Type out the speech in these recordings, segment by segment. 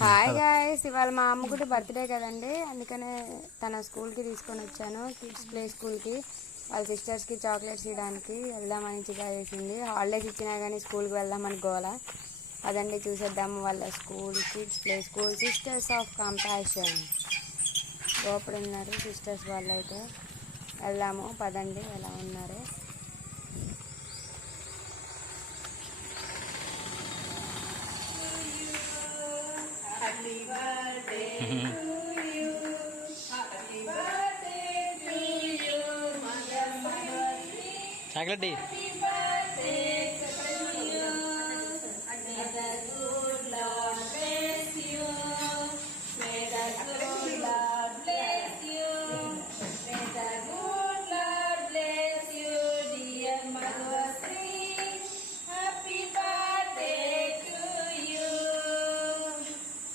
Hi guys, ఇవాళ మా అమ్మగుడి birthday కదండి. అందుకనే తన స్కూల్కి తీసుకొని వచ్చాను, కిడ్స్ ప్లే స్కూల్కి. వాళ్ళ సిస్టర్స్కి చాక్లెట్స్ ఇవ్వడానికి వెళ్దామని చికా చేసింది. హాలిడేస్ ఇచ్చినా కానీ స్కూల్కి వెళ్దామని గోల. అదండి, చూసేద్దాము వాళ్ళ school, kids play school, sisters of compassion. లోపల ఉన్నారు సిస్టర్స్ వాళ్ళు. అయితే వెళ్దాము పదండి, ఎలా ఉన్నారు. Happy birthday to you. Happy birthday to you, Madam Madhuri. Chocolate day. Happy birthday to you. May the good Lord bless you. May the good Lord bless you. May the good Lord bless you, dear Madhuri. Happy birthday to you.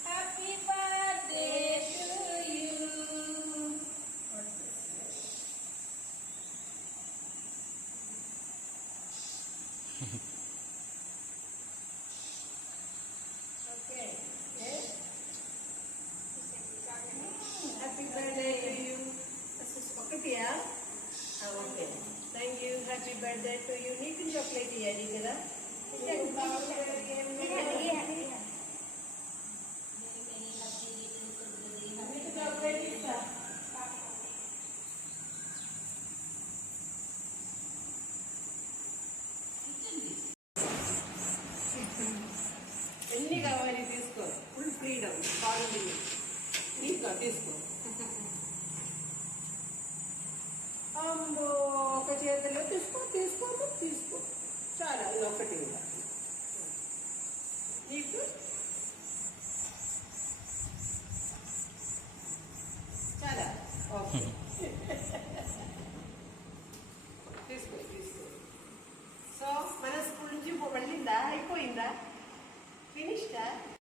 Happy birthday to you. Okay. Yes. Happy birthday to you. This is okay, yeah? Okay. Thank you. Happy birthday to you. Need chocolate here, Nikita. ఎన్ని కావాలి తీసుకో, full freedom, బాగుంది తీసుకో తీసుకో. అమ్మో, ఒక చేతిలో తీసుకో తీసుకో తీసుకో, చాలా ఒకటి కూడా నీకు. చాలా ఓకే. తీసుకో తీసుకో. సో మన స్కూల్ నుంచి వెళ్ళిందా, అయిపోయిందా, ఫినిష్డా?